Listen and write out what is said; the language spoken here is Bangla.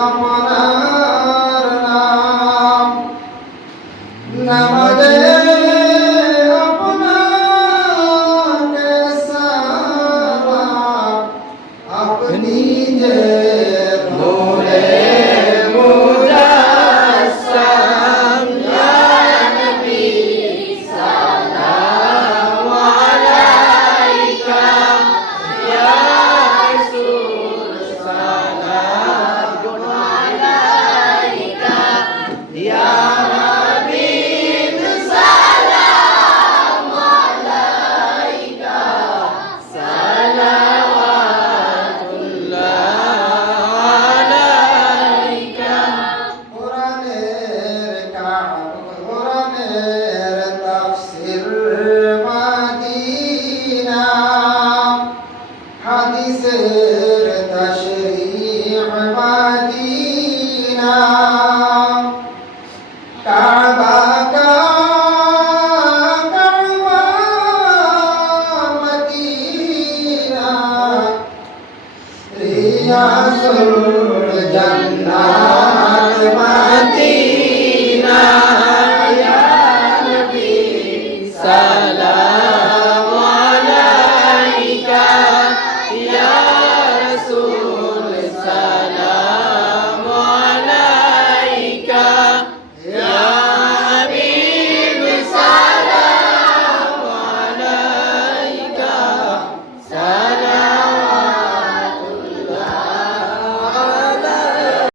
আপনার নাম নামাজে আপনাকে সালাম আপনি যে নূরে মুজাসসাম ইয়া নবী সালাম আলাইকা ইয়া রাসূল সালাম আলাইকা ইয়া হাবিব সালাম আলাইকা সালাওয়াতুল্লাহ আলাইকা কোরআনের তাফসীর মাদিনা হাদিসের তাশরীহ মাদিনা কাবা মদিনা রিয়াজুল জান্নাত মদিনা ইয়া নবী সালাম